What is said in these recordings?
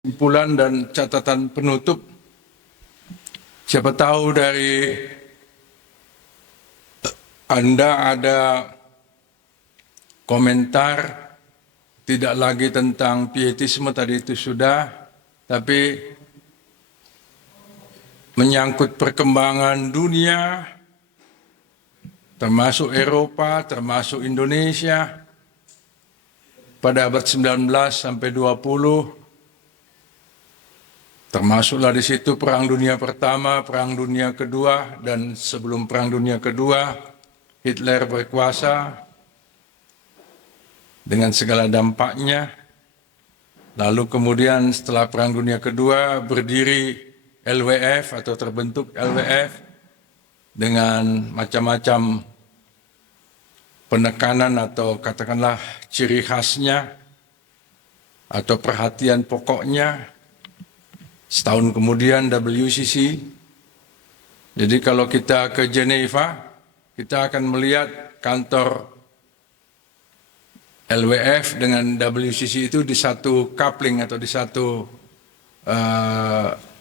Kesimpulan dan catatan penutup. Siapa tahu dari Anda ada komentar, tidak lagi tentang pietisme, tadi itu sudah, tapi menyangkut perkembangan dunia, termasuk Eropa, termasuk Indonesia, pada abad 19 sampai 20, termasuklah di situ Perang Dunia Pertama, Perang Dunia Kedua, dan sebelum Perang Dunia Kedua, Hitler berkuasa dengan segala dampaknya. Lalu kemudian setelah Perang Dunia Kedua berdiri LWF atau terbentuk LWF dengan macam-macam penekanan atau katakanlah ciri khasnya atau perhatian pokoknya. Setahun kemudian WCC. Jadi kalau kita ke Geneva, kita akan melihat kantor LWF dengan WCC itu di satu coupling atau di satu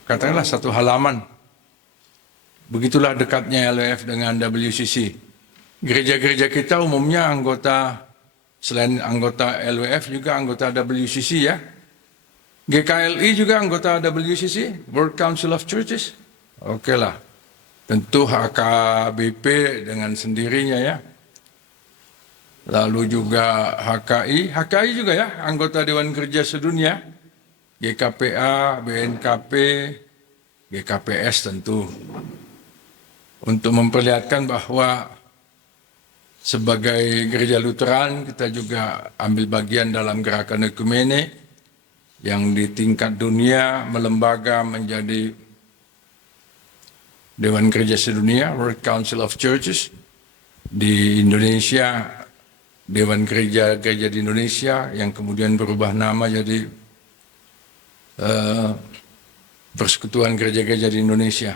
katakanlah satu halaman. Begitulah dekatnya LWF dengan WCC. Gereja-gereja kita umumnya anggota, selain anggota LWF juga anggota WCC ya. GKLI juga anggota WCC, World Council of Churches. Oke lah, tentu HKBP dengan sendirinya ya. Lalu juga HKI juga ya, anggota Dewan Gereja Sedunia. GKPA, BNKP, GKPS tentu. Untuk memperlihatkan bahwa sebagai gereja Lutheran kita juga ambil bagian dalam gerakan ekumene yang di tingkat dunia melembaga menjadi Dewan Gereja Sedunia, World Council of Churches. Di Indonesia, Dewan Gereja di Indonesia yang kemudian berubah nama jadi Persekutuan Gereja-Gereja di Indonesia.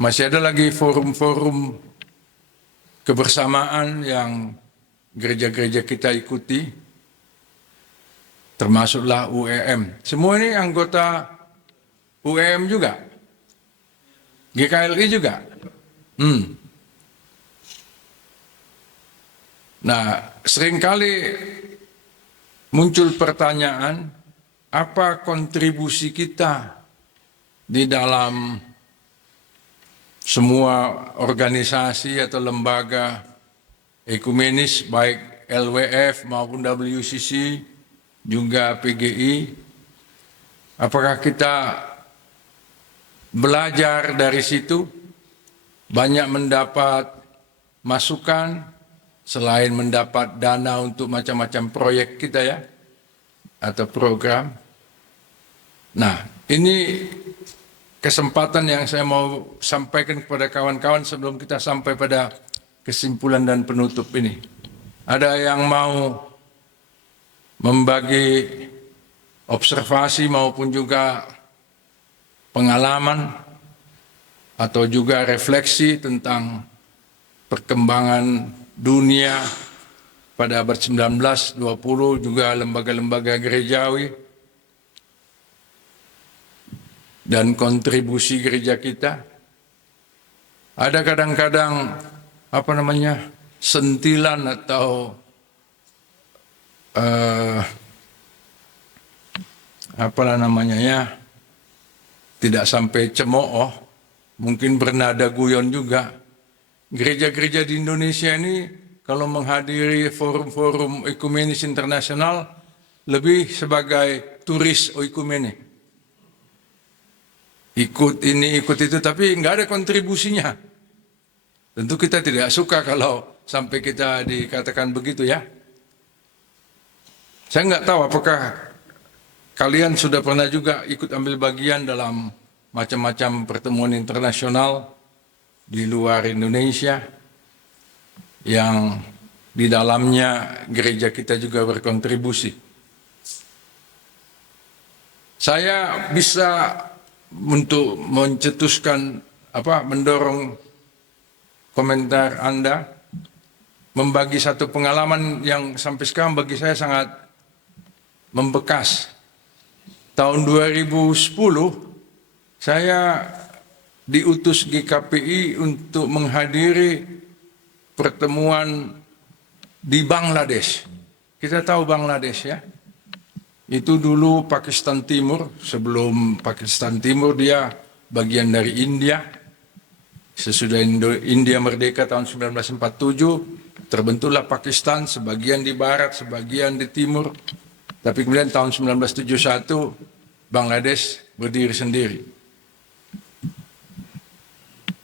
Masih ada lagi forum-forum kebersamaan yang gereja-gereja kita ikuti, termasuklah UEM. Semua ini anggota UEM juga. GKLI juga. Nah, seringkali muncul pertanyaan, apa kontribusi kita di dalam semua organisasi atau lembaga ekumenis, baik LWF maupun WCC, juga PGI, apakah kita belajar dari situ, banyak mendapat masukan, selain mendapat dana untuk macam-macam proyek kita ya, atau program. Nah, ini kesempatan yang saya mau sampaikan kepada kawan-kawan sebelum kita sampai pada kesimpulan dan penutup ini. Ada yang mau membagi observasi maupun juga pengalaman atau juga refleksi tentang perkembangan dunia pada abad 19, 20, juga lembaga-lembaga gerejawi dan kontribusi gereja kita. Ada kadang-kadang sentilan atau tidak sampai cemooh, mungkin bernada guyon juga. Gereja-gereja di Indonesia ini kalau menghadiri forum-forum ekumenis internasional lebih sebagai turis ekumene. Ikut ini, ikut itu, tapi nggak ada kontribusinya. Tentu kita tidak suka kalau sampai kita dikatakan begitu ya. Saya nggak tahu apakah kalian sudah pernah juga ikut ambil bagian dalam macam-macam pertemuan internasional di luar Indonesia yang di dalamnya gereja kita juga berkontribusi. Saya bisa untuk mencetuskan mendorong komentar Anda, membagi satu pengalaman yang sampai sekarang bagi saya sangat membekas. tahun 2010 saya diutus GKPI untuk menghadiri pertemuan di Bangladesh. Kita tahu Bangladesh ya. Itu dulu Pakistan Timur, sebelum Pakistan Timur dia bagian dari India. Sesudah India merdeka tahun 1947, terbentuklah Pakistan, sebagian di barat, sebagian di timur. Tapi kemudian tahun 1971, Bangladesh berdiri sendiri.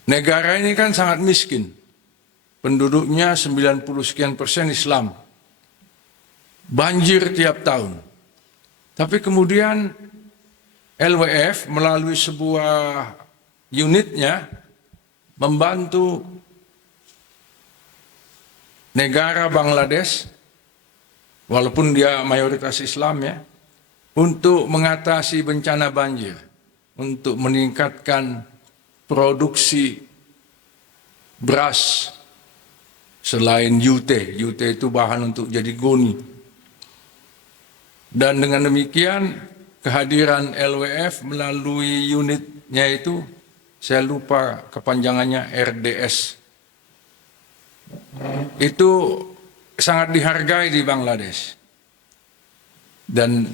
Negara ini kan sangat miskin. Penduduknya 90 sekian persen Islam. Banjir tiap tahun. Tapi kemudian LWF melalui sebuah unitnya membantu negara Bangladesh, walaupun dia mayoritas Islam ya, untuk mengatasi bencana banjir, untuk meningkatkan produksi beras selain UT. UT itu bahan untuk jadi goni. Dan dengan demikian kehadiran LWF melalui unitnya itu, saya lupa kepanjangannya, RDS, itu sangat dihargai di Bangladesh. Dan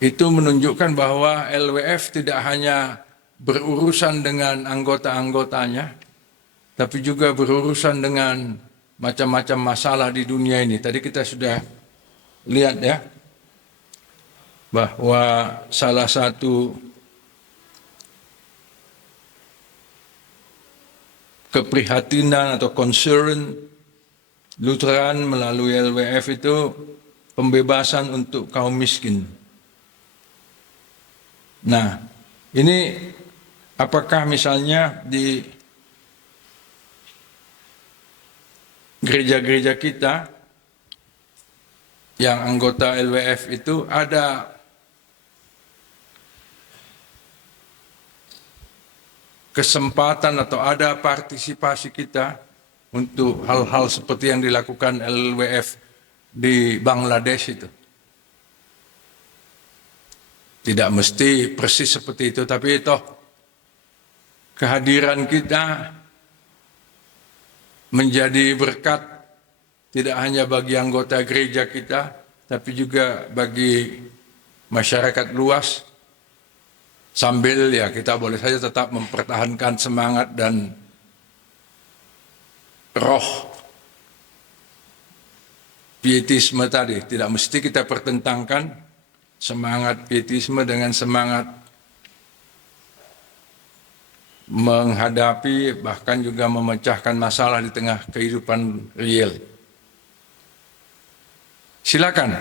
itu menunjukkan bahwa LWF tidak hanya berurusan dengan anggota-anggotanya, tapi juga berurusan dengan macam-macam masalah di dunia ini. Tadi kita sudah lihat ya, bahwa salah satu keprihatinan atau concern Lutheran melalui LWF itu pembebasan untuk kaum miskin. Nah, ini apakah misalnya di gereja-gereja kita yang anggota LWF itu ada kesempatan atau ada partisipasi kita untuk hal-hal seperti yang dilakukan LWF di Bangladesh itu. Tidak mesti persis seperti itu, tapi toh kehadiran kita menjadi berkat tidak hanya bagi anggota gereja kita, tapi juga bagi masyarakat luas. Sambil ya kita boleh saja tetap mempertahankan semangat dan roh pietisme tadi. Tidak mesti kita pertentangkan semangat pietisme dengan semangat menghadapi bahkan juga memecahkan masalah di tengah kehidupan real. Silakan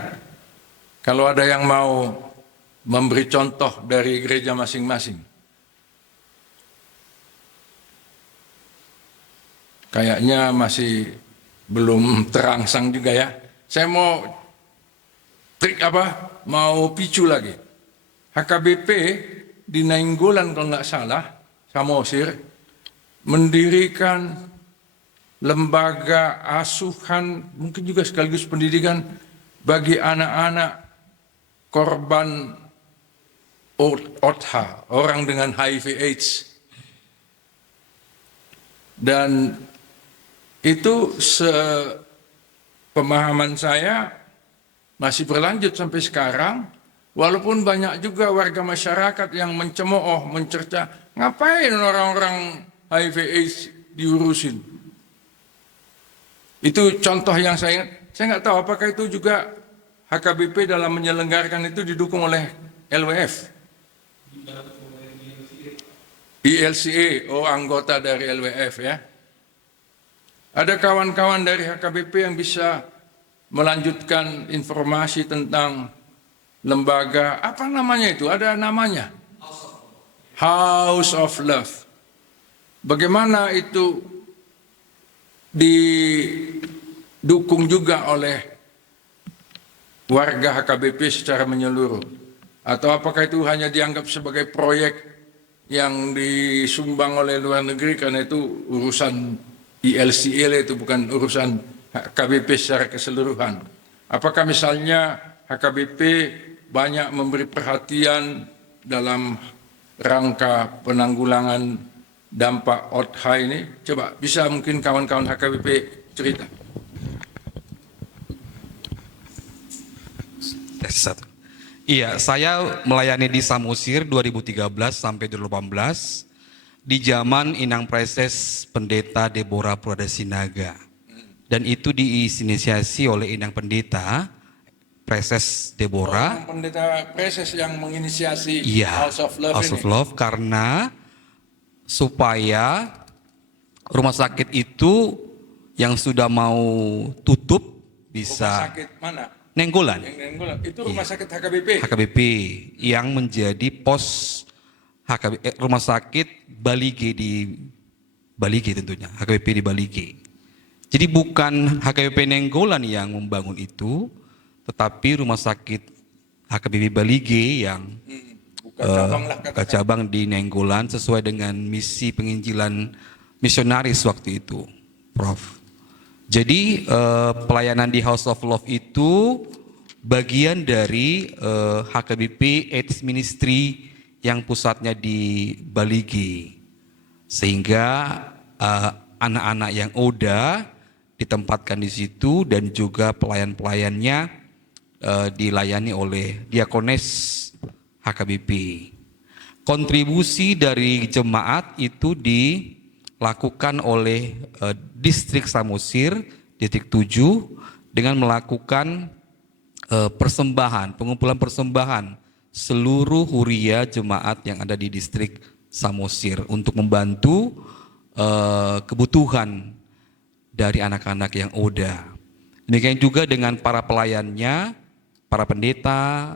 kalau ada yang mau memberi contoh dari gereja masing-masing. Kayaknya masih belum terangsang juga ya. Saya mau trik apa? Mau picu lagi. HKBP di Nainggolan kalau nggak salah, Samosir, mendirikan lembaga asuhan, mungkin juga sekaligus pendidikan bagi anak-anak korban OTHA, orang dengan HIV/AIDS. Dan itu sepemahaman saya masih berlanjut sampai sekarang, walaupun banyak juga warga masyarakat yang mencemooh, mencerca, ngapain orang-orang HIV/AIDS diurusin. Itu contoh yang saya nggak tahu apakah itu juga HKBP dalam menyelenggarakan itu didukung oleh LWF. ILCA, oh anggota dari LWF ya. Ada kawan-kawan dari HKBP yang bisa melanjutkan informasi tentang lembaga, apa namanya itu? Ada namanya. House of Love. Bagaimana itu didukung juga oleh warga HKBP secara menyeluruh? Atau apakah itu hanya dianggap sebagai proyek yang disumbang oleh luar negeri karena itu urusan ILCL, itu bukan urusan HKBP secara keseluruhan? Apakah misalnya HKBP banyak memberi perhatian dalam rangka penanggulangan dampak ODHA ini? Coba bisa mungkin kawan-kawan HKBP cerita. Satu. Iya, saya melayani di Samosir 2013 sampai 2018 di zaman Inang Preses Pendeta Deborah Pradasinaga. Dan itu diinisiasi oleh Inang Pendeta Preses Deborah. Pendeta Preses yang menginisiasi Iya, House of Love House ini. of Love, karena supaya rumah sakit itu yang sudah mau tutup Rumah bisa sakit mana? Nenggolan. Yang Nenggolan. Itu rumah sakit HKBP. HKBP yang menjadi pos rumah sakit Balige di Balige tentunya, HKBP di Balige. Jadi bukan HKBP Nenggolan yang membangun itu, tetapi rumah sakit HKBP Balige yang Bukan cabang lah katakan. cabang di Nenggolan sesuai dengan misi penginjilan misionaris waktu itu, Prof. Jadi pelayanan di House of Love itu bagian dari HKBP AIDS Ministry yang pusatnya di Balige. Sehingga anak-anak yang ODA ditempatkan di situ dan juga pelayan-pelayannya dilayani oleh Diakones HKBP. Kontribusi dari jemaat itu dilakukan oleh distrik Samosir, distrik 7 dengan melakukan pengumpulan persembahan seluruh huria jemaat yang ada di distrik Samosir untuk membantu kebutuhan dari anak-anak yang ODA. Demikian juga dengan para pelayannya, para pendeta,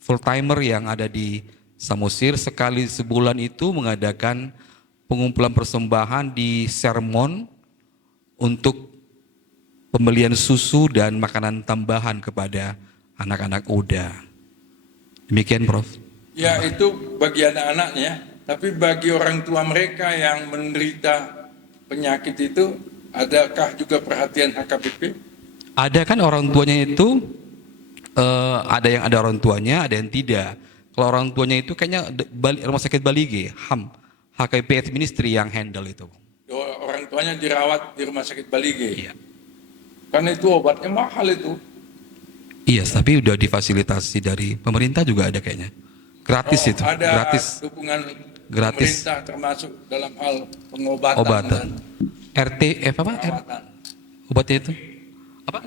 full timer yang ada di Samosir, sekali sebulan itu mengadakan pengumpulan persembahan di sermon untuk pembelian susu dan makanan tambahan kepada anak-anak ODA. Demikian, Prof. Ya, itu bagi anak-anaknya, tapi bagi orang tua mereka yang menderita penyakit itu, adakah juga perhatian HKBP? Ada kan orang tuanya itu, ada yang ada orang tuanya, ada yang tidak. Kalau orang tuanya itu kayaknya rumah sakit Balige, HKBP AIDS Ministry yang handle itu. Orang tuanya dirawat di rumah sakit Balige. Iya. Karena itu obatnya mahal itu. Iya, tapi udah difasilitasi dari pemerintah juga ada kayaknya. Gratis itu, Ada gratis. dukungan Gratis. pemerintah termasuk dalam hal pengobatan dan Obatan. RT, apa? perawatan. Obatnya itu? Apa?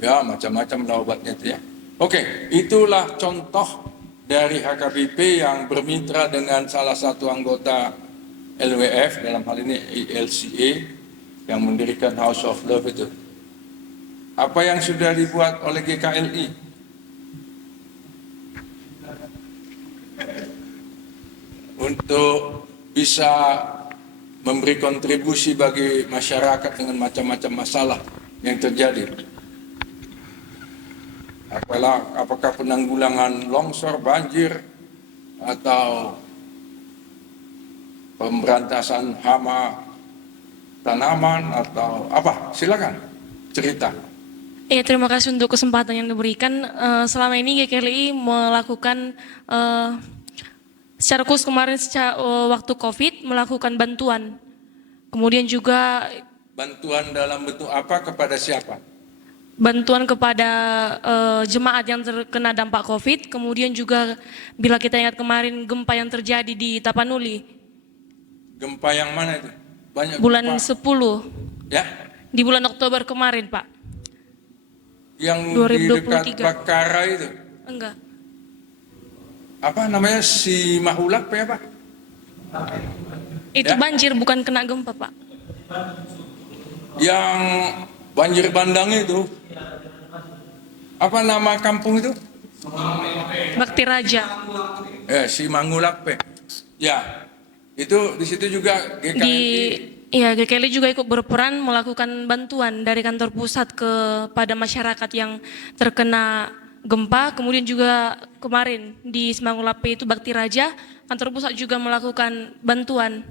Ya, macam-macam lah obatnya itu ya. Oke, itulah contoh dari HKBP yang bermitra dengan salah satu anggota LWF, dalam hal ini ILCA, yang mendirikan House of Love itu. Apa yang sudah dibuat oleh GKLI? Untuk bisa memberi kontribusi bagi masyarakat dengan macam-macam masalah yang terjadi. Apakah penanggulangan longsor, banjir, atau pemberantasan hama tanaman, atau apa? Silakan cerita. Ya, terima kasih untuk kesempatan yang diberikan. Selama ini GKLI melakukan secara khusus kemarin waktu COVID melakukan bantuan. Kemudian juga Bantuan dalam bentuk apa kepada siapa? bantuan kepada jemaat yang terkena dampak COVID. Kemudian juga bila kita ingat kemarin gempa yang terjadi di Tapanuli. Gempa yang mana itu? Banyak Bulan gempa. 10, Ya, di bulan Oktober kemarin, Pak. yang 2023. di dekat Bakara itu. Enggak. Apa namanya, si Mahulak apa? Itu Ya. banjir bukan kena gempa, Pak. Yang banjir bandang itu. Apa nama kampung itu? Bakti Raja. Si Mangulak Ya, itu di situ juga GKLI juga ikut berperan melakukan bantuan dari kantor pusat kepada masyarakat yang terkena gempa. Kemudian juga kemarin di Semangulape itu Bakti Raja, kantor pusat juga melakukan bantuan,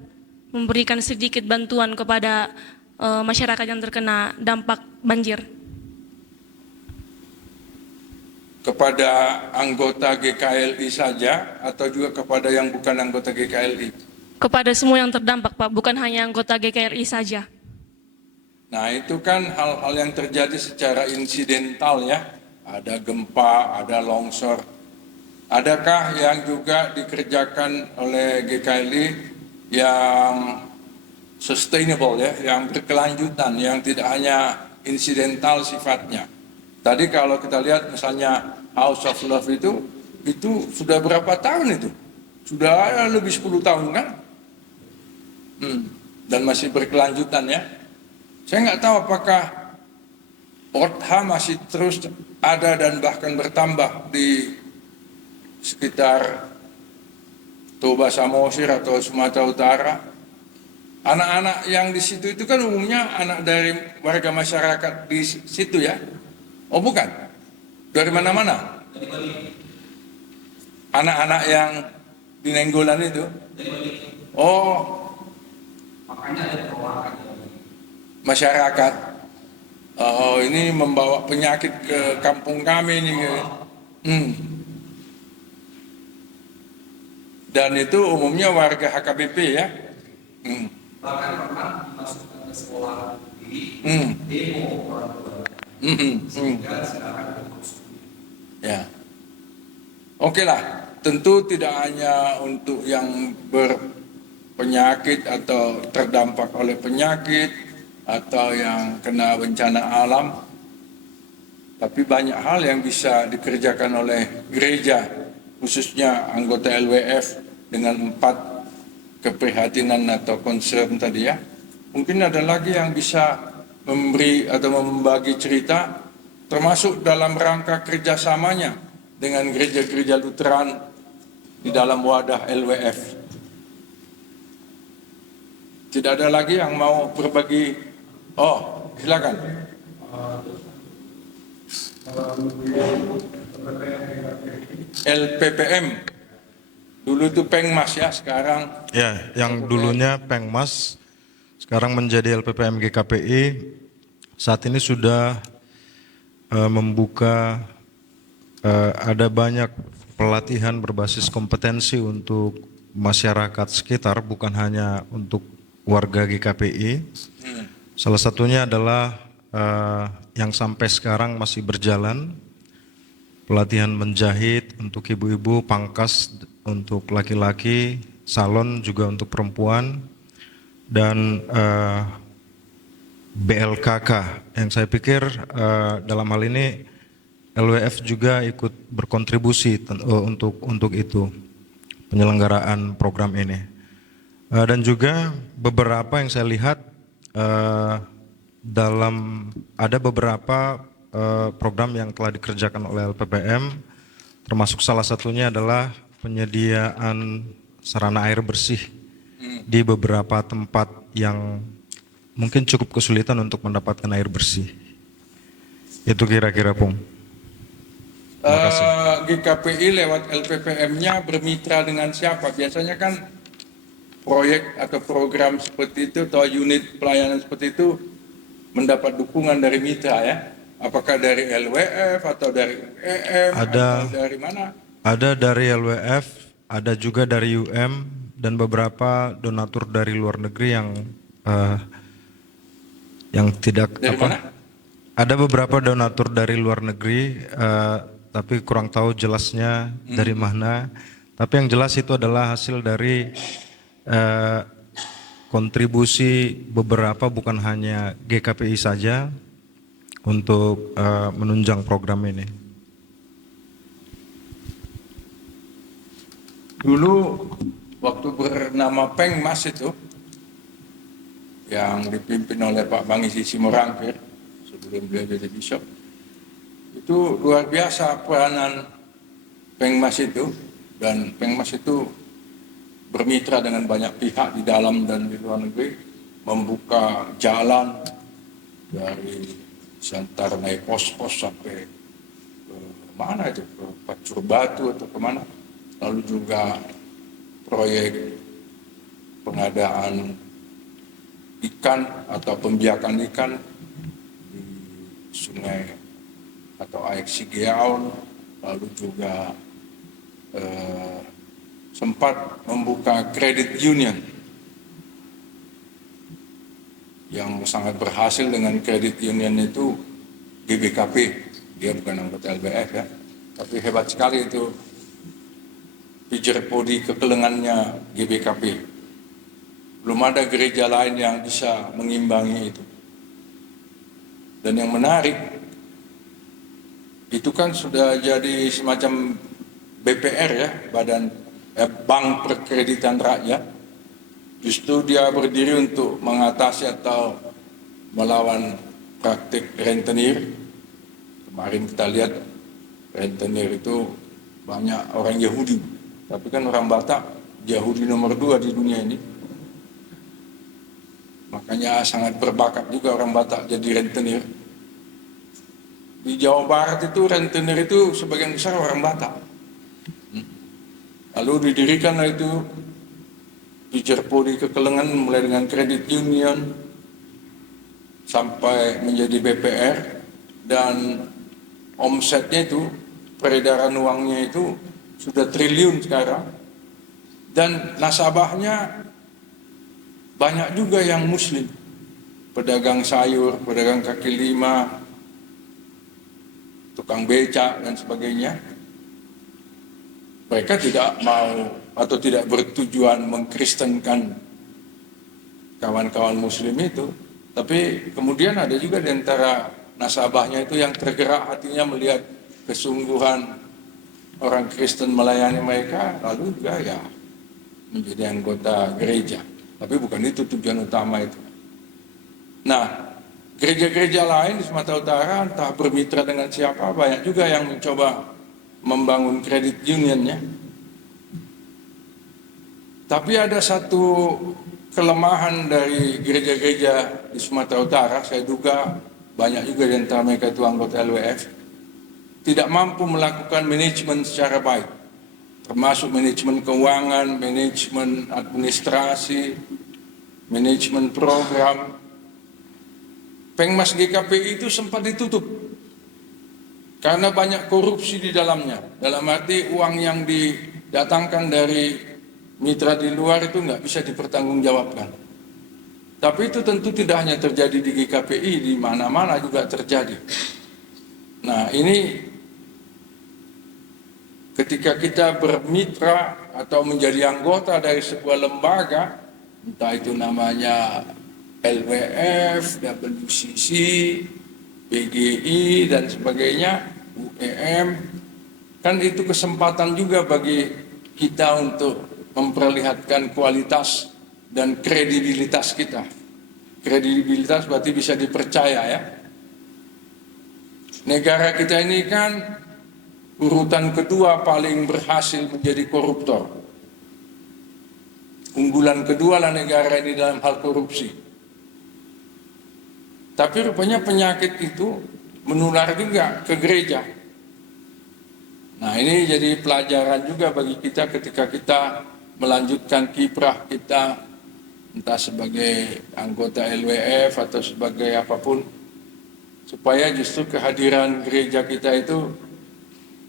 memberikan sedikit bantuan kepada masyarakat yang terkena dampak banjir. kepada anggota GKLI saja atau juga kepada yang bukan anggota GKLI? Kepada semua yang terdampak, Pak, bukan hanya anggota GKRI saja. Nah, itu kan hal-hal yang terjadi secara insidental ya. Ada gempa, ada longsor. Adakah yang juga dikerjakan oleh GKLI yang sustainable ya, yang berkelanjutan, yang tidak hanya insidental sifatnya? Tadi kalau kita lihat misalnya House of Love itu sudah berapa tahun itu? Sudah lebih 10 tahun kan? Dan masih berkelanjutan ya. Saya nggak tahu apakah OTHA masih terus ada dan bahkan bertambah di sekitar Toba Samosir atau Sumatera Utara. Anak-anak yang di situ itu kan umumnya anak dari warga masyarakat di situ ya. Oh bukan? Dari mana-mana? Anak-anak yang di Nenggolan itu? Oh, masyarakat. Oh, ini membawa penyakit ke kampung kami nih. Dan itu umumnya warga HKBP ya. Bahkan pernah dimasukkan ke sekolah di demo orang tua. Sehingga sekarang Ya. Oke lah, tentu tidak hanya untuk yang berpenyakit atau terdampak oleh penyakit atau yang kena bencana alam, tapi banyak hal yang bisa dikerjakan oleh gereja, khususnya anggota LWF dengan 4 keprihatinan atau concern tadi ya. Mungkin ada lagi yang bisa memberi atau membagi cerita, termasuk dalam rangka kerjasamanya dengan gereja-gereja Lutheran di dalam wadah LWF. Tidak ada lagi yang mau berbagi? Oh, silakan. LPPM. Dulu itu Pengmas ya, sekarang. Ya, yang dulunya Pengmas, sekarang menjadi LPPM GKPI. Saat ini sudah membuka, ada banyak pelatihan berbasis kompetensi untuk masyarakat sekitar, bukan hanya untuk warga GKPI. Salah satunya adalah yang sampai sekarang masih berjalan, pelatihan menjahit untuk ibu-ibu, pangkas untuk laki-laki, salon juga untuk perempuan, dan BLKK yang saya pikir dalam hal ini LWF juga ikut berkontribusi untuk itu, penyelenggaraan program ini. Dan juga beberapa yang saya lihat ada beberapa program yang telah dikerjakan oleh LPPM, termasuk salah satunya adalah penyediaan sarana air bersih di beberapa tempat yang mungkin cukup kesulitan untuk mendapatkan air bersih. Itu kira-kira, Pung. GKPI lewat LPPM-nya bermitra dengan siapa? Biasanya kan proyek atau program seperti itu atau unit pelayanan seperti itu mendapat dukungan dari mitra ya? Apakah dari LWF atau dari EM atau dari mana? Ada dari LWF, ada juga dari UM, dan beberapa donatur dari luar negeri yang tidak dari mana? Ada beberapa donatur dari luar negeri, tapi kurang tahu jelasnya dari mana. Tapi yang jelas itu adalah hasil dari kontribusi beberapa, bukan hanya GKPI saja, untuk menunjang program ini. Dulu waktu bernama Pengmas itu, yang dipimpin oleh Pak Bangisi Simorangkir sebelum beliau jadi bishop, itu luar biasa peranan Pengmas itu, dan Pengmas itu bermitra dengan banyak pihak di dalam dan di luar negeri, membuka jalan dari Santar naik pos-pos sampai ke mana itu, ke Pacur Batu atau kemana, lalu juga proyek pengadaan ikan atau pembiakan ikan di sungai atau air Sigeaon, lalu juga sempat membuka credit union yang sangat berhasil. Dengan credit union itu GBKP, dia bukan anggota LBF ya, tapi hebat sekali itu Pijer Podi kekelengannya GBKP. Belum ada gereja lain yang bisa mengimbangi itu. Dan yang menarik, itu kan sudah jadi semacam BPR ya, Bank Perkreditan Rakyat. Justru dia berdiri untuk mengatasi atau melawan praktik rentenir. Kemarin kita lihat rentenir itu banyak orang Yahudi, tapi kan orang Batak Yahudi nomor 2 di dunia ini. Makanya sangat berbakat juga orang Batak jadi rentenir. Di Jawa Barat itu rentenir itu sebagian besar orang Batak. Lalu didirikanlah itu Pijer Podi kekelengan, mulai dengan kredit union sampai menjadi BPR, dan omsetnya itu, peredaran uangnya itu sudah triliun sekarang, dan nasabahnya banyak juga yang muslim, pedagang sayur, pedagang kaki lima, tukang becak dan sebagainya. Mereka tidak mau atau tidak bertujuan mengkristenkan kawan-kawan muslim itu, tapi kemudian ada juga di antara nasabahnya itu yang tergerak hatinya melihat kesungguhan orang Kristen melayani mereka, lalu juga ya menjadi anggota gereja. Tapi bukan itu tujuan utama itu. Nah, gereja-gereja lain di Sumatera Utara entah bermitra dengan siapa, banyak juga yang mencoba membangun kredit unionnya. Tapi ada satu kelemahan dari gereja-gereja di Sumatera Utara, saya duga banyak juga di antara mereka itu anggota LWF, tidak mampu melakukan manajemen secara baik, termasuk manajemen keuangan, manajemen administrasi, manajemen program. Pengmas GKPI itu sempat ditutup karena banyak korupsi di dalamnya. Dalam arti uang yang didatangkan dari mitra di luar itu nggak bisa dipertanggungjawabkan. Tapi itu tentu tidak hanya terjadi di GKPI, di mana-mana juga terjadi. Nah, ini ketika kita bermitra atau menjadi anggota dari sebuah lembaga, entah itu namanya LWF, WCC, PGI dan sebagainya, UEM, kan itu kesempatan juga bagi kita untuk memperlihatkan kualitas dan kredibilitas kita. Kredibilitas berarti bisa dipercaya ya. Negara kita ini kan urutan kedua paling berhasil menjadi koruptor. Unggulan kedua lah negara ini dalam hal korupsi. Tapi rupanya penyakit itu menular juga ke gereja. Nah, ini jadi pelajaran juga bagi kita ketika kita melanjutkan kiprah kita, entah sebagai anggota LWF atau sebagai apapun, supaya justru kehadiran gereja kita itu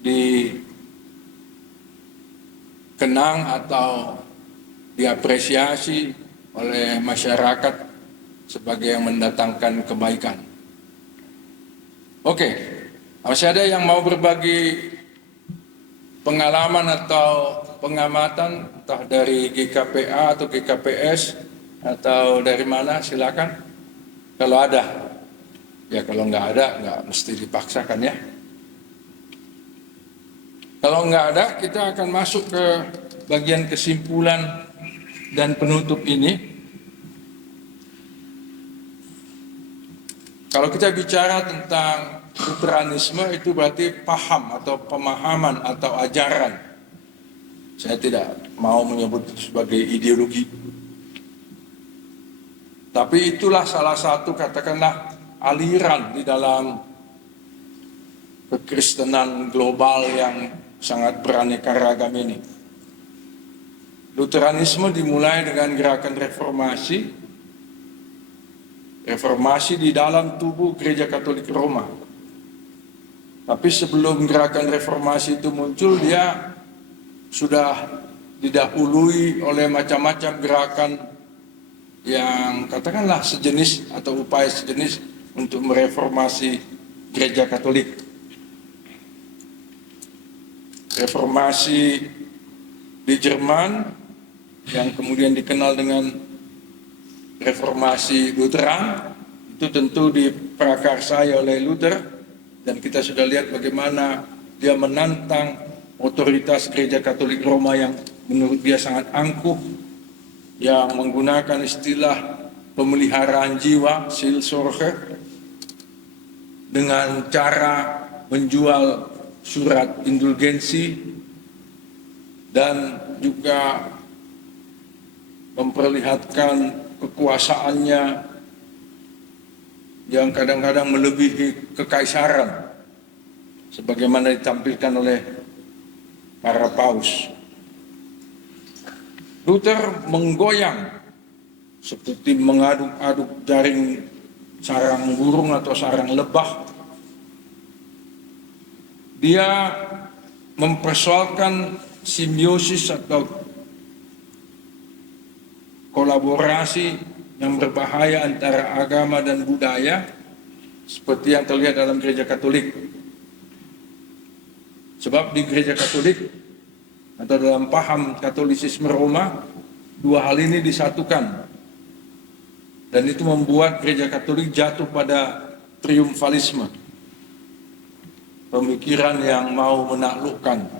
dikenang atau diapresiasi oleh masyarakat sebagai yang mendatangkan kebaikan. Oke, masih ada yang mau berbagi pengalaman atau pengamatan, entah dari GKPA atau GKPS atau dari mana, silakan. Kalau ada, ya kalau nggak ada, nggak mesti dipaksakan ya. Kalau nggak ada, kita akan masuk ke bagian kesimpulan dan penutup ini. Kalau kita bicara tentang Lutheranisme, itu berarti paham atau pemahaman atau ajaran. Saya tidak mau menyebut itu sebagai ideologi. Tapi itulah salah satu, katakanlah, aliran di dalam kekristenan global yang sangat beraneka ragam ini. Lutheranisme dimulai dengan gerakan reformasi. Reformasi di dalam tubuh Gereja Katolik Roma. Tapi sebelum gerakan reformasi itu muncul, dia sudah didahului oleh macam-macam gerakan yang katakanlah sejenis atau upaya sejenis untuk mereformasi gereja Katolik. Reformasi di Jerman yang kemudian dikenal dengan reformasi Lutheran itu tentu diprakarsai oleh Luther, dan kita sudah lihat bagaimana dia menantang otoritas gereja Katolik Roma yang menurut dia sangat angkuh, yang menggunakan istilah pemeliharaan jiwa, Seelsorge, dengan cara menjual surat indulgensi dan juga memperlihatkan kekuasaannya yang kadang-kadang melebihi kekaisaran sebagaimana ditampilkan oleh para paus. Luther menggoyang seperti mengaduk-aduk jaring sarang burung atau sarang lebah. Dia mempersoalkan simbiosis atau kolaborasi yang berbahaya antara agama dan budaya seperti yang terlihat dalam gereja Katolik. Sebab di gereja Katolik atau dalam paham Katolisisme Roma, dua hal ini disatukan. Dan itu membuat gereja Katolik jatuh pada triumfalisme, pemikiran yang mau menaklukkan.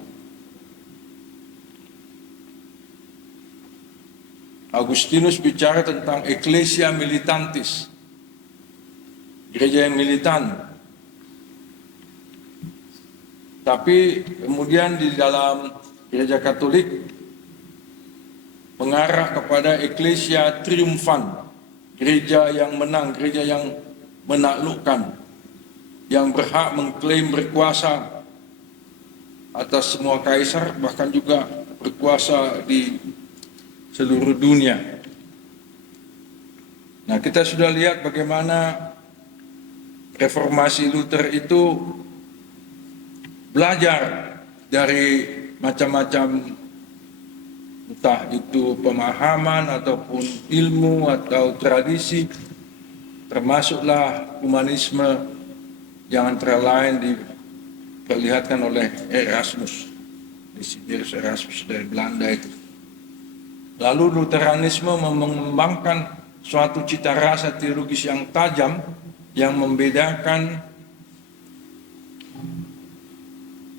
Agustinus bicara tentang ecclesia militantis, gereja yang militan. Tapi kemudian di dalam gereja Katolik mengarah kepada ecclesia triumfan, gereja yang menang, gereja yang menaklukkan, yang berhak mengklaim berkuasa atas semua kaisar, bahkan juga berkuasa di seluruh dunia. Nah, kita sudah lihat bagaimana reformasi Luther itu belajar dari macam-macam, entah itu pemahaman ataupun ilmu atau tradisi, termasuklah humanisme yang antara lain diperlihatkan oleh Erasmus, Desiderius Erasmus dari Belanda itu. Lalu Lutheranisme mengembangkan suatu cita rasa teologis yang tajam yang membedakan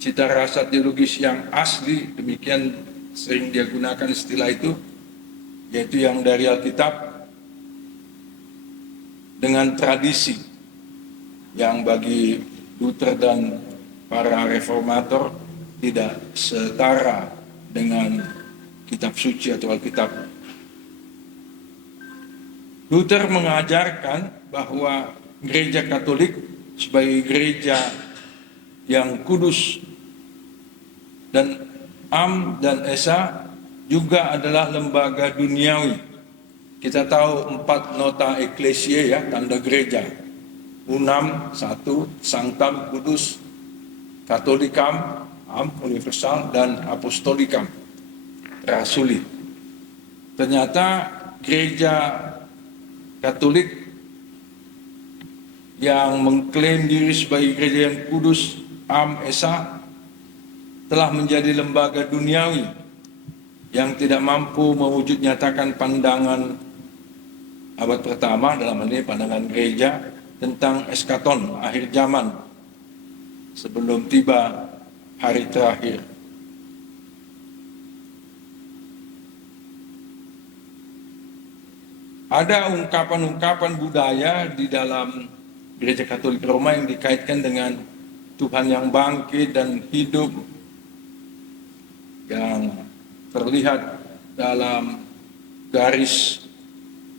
cita rasa teologis yang asli, demikian sering dia gunakan istilah itu, yaitu yang dari Alkitab, dengan tradisi yang bagi Luther dan para reformator tidak setara dengan kitab suci atau Alkitab. Luther mengajarkan bahwa gereja Katolik sebagai gereja yang kudus dan Am dan Esa juga adalah lembaga duniawi. Kita tahu 4 nota ecclesiae ya, tanda gereja. Unam, 1, Sanctam, kudus, Catholicam, Am, universal, dan Apostolicam, rasuli. Ternyata gereja Katolik yang mengklaim diri sebagai gereja yang kudus, Am, Esa, telah menjadi lembaga duniawi yang tidak mampu mewujud nyatakan pandangan abad pertama, dalam hal ini pandangan gereja tentang eskaton, akhir zaman, sebelum tiba hari terakhir. Ada ungkapan-ungkapan budaya di dalam gereja Katolik Roma yang dikaitkan dengan Tuhan yang bangkit dan hidup, yang terlihat dalam garis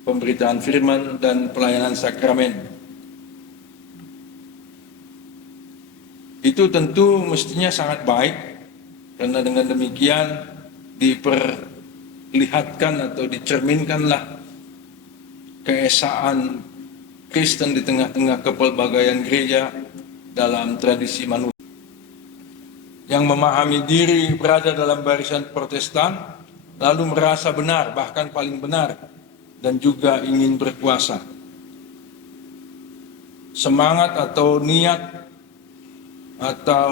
pemberitaan firman dan pelayanan sakramen. Itu tentu mestinya sangat baik, karena dengan demikian diperlihatkan atau dicerminkanlah keesaan Kristen di tengah-tengah kepelbagaian gereja dalam tradisi manusia. yang memahami diri berada dalam barisan Protestan, lalu merasa benar, bahkan paling benar, dan juga ingin berkuasa. Semangat atau niat atau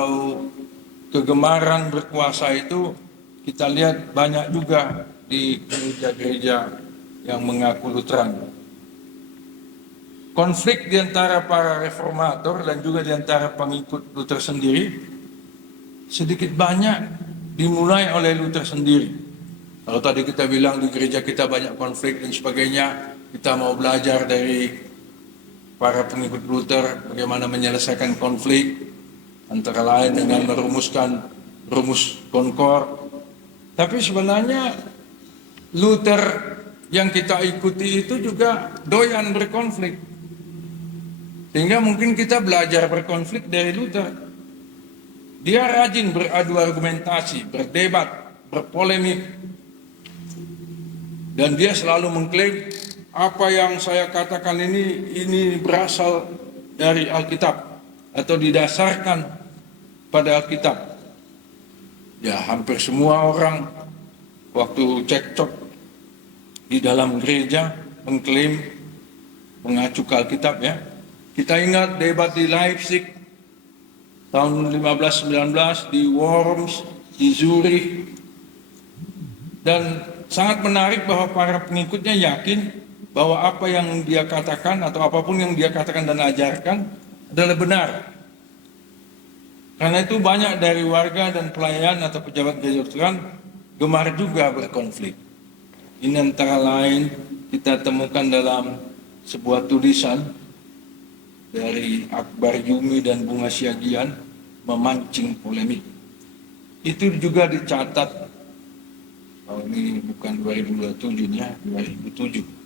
kegemaran berkuasa itu kita lihat banyak juga di gereja-gereja yang mengaku Lutheran. Konflik di antara para reformator dan juga di antara pengikut Luther sendiri sedikit banyak dimulai oleh Luther sendiri. Kalau tadi kita bilang di gereja kita banyak konflik dan sebagainya, kita mau belajar dari para pengikut Luther bagaimana menyelesaikan konflik, antara lain dengan merumuskan rumus Concord. Tapi sebenarnya Luther yang kita ikuti itu juga doyan berkonflik. Sehingga mungkin kita belajar berkonflik dari Luther. Dia rajin beradu argumentasi, berdebat, berpolemik. Dan dia selalu mengklaim apa yang saya katakan ini berasal dari Alkitab atau didasarkan pada Alkitab. Ya, hampir semua orang waktu cekcok di dalam gereja mengklaim mengacu ke Alkitab ya. Kita ingat debat di Leipzig tahun 1519, di Worms, di Zurich. Dan sangat menarik bahwa para pengikutnya yakin bahwa apa yang dia katakan atau apapun yang dia katakan dan ajarkan adalah benar. Karena itu banyak dari warga dan pelayan atau pejabat gereja Lutheran gemar juga berkonflik. Ini antara lain kita temukan dalam sebuah tulisan dari Akbar Yumi dan Bunga Siagian, memancing polemik. Itu juga dicatat, oh ini bukan 2027 ya, 2007.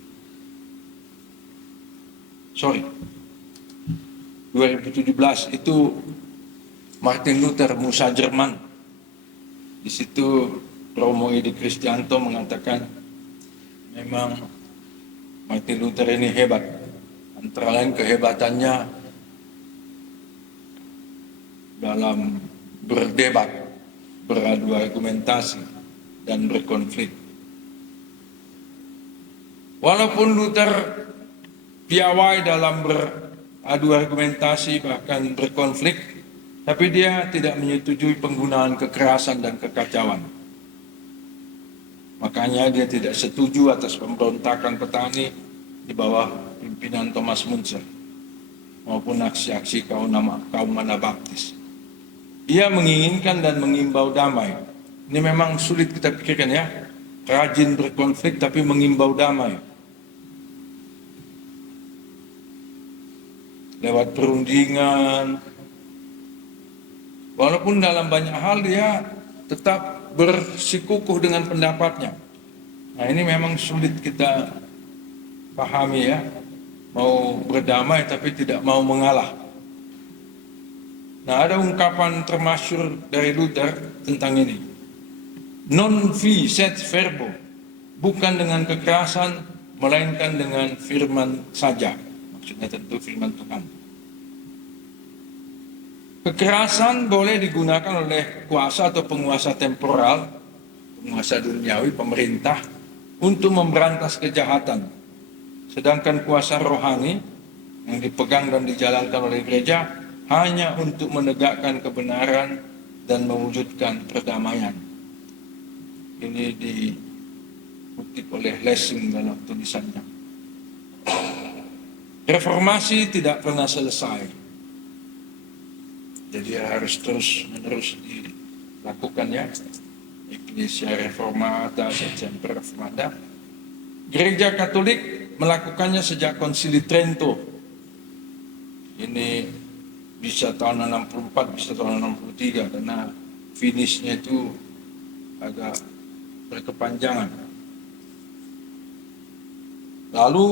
2017 itu Martin Luther, Musa Jerman. Di situ Romo Edi Kristianto mengatakan memang Martin Luther ini hebat. Antara lain kehebatannya dalam berdebat, beradu argumentasi, dan berkonflik. Walaupun Luther piawai dalam beradu argumentasi bahkan berkonflik, tapi dia tidak menyetujui penggunaan kekerasan dan kekacauan. Makanya dia tidak setuju atas pemberontakan petani di bawah pimpinan Thomas Müntzer maupun aksi-aksi kaum Anabaptis. Ia menginginkan dan mengimbau damai. Ini memang sulit kita pikirkan ya, rajin berkonflik tapi mengimbau damai. Lewat perundingan, walaupun dalam banyak hal dia tetap bersikukuh dengan pendapatnya. Nah ini memang sulit kita pahami ya, mau berdamai tapi tidak mau mengalah. Nah ada ungkapan termasyhur dari Luther tentang ini. Non vi sed verbo, bukan dengan kekerasan, melainkan dengan firman saja. Maksudnya tentu firman Tuhan. Kekerasan boleh digunakan oleh kuasa atau penguasa temporal, penguasa duniawi, pemerintah, untuk memberantas kejahatan. Sedangkan kuasa rohani yang dipegang dan dijalankan oleh gereja hanya untuk menegakkan kebenaran dan mewujudkan perdamaian. Ini dikutip oleh Lessing dalam tulisannya. Reformasi tidak pernah selesai. Jadi harus terus-menerus dilakukan ya. Iglesia Reformata, Semper Reformata. Gereja Katolik melakukannya sejak Konsili Trento. Ini bisa tahun 64, bisa tahun 63 karena finishnya itu agak berkepanjangan. Lalu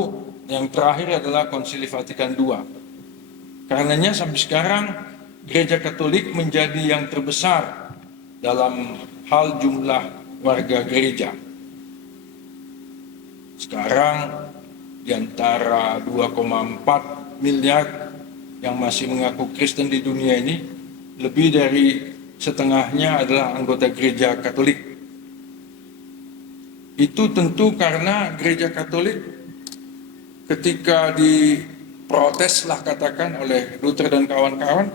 yang terakhir adalah Konsili Vatikan II. Karenanya sampai sekarang Gereja Katolik menjadi yang terbesar dalam hal jumlah warga gereja. Sekarang di antara 2,4 miliar yang masih mengaku Kristen di dunia ini, lebih dari setengahnya adalah anggota gereja Katolik. Itu tentu karena gereja Katolik ketika diprotes lah katakan oleh Luther dan kawan-kawan,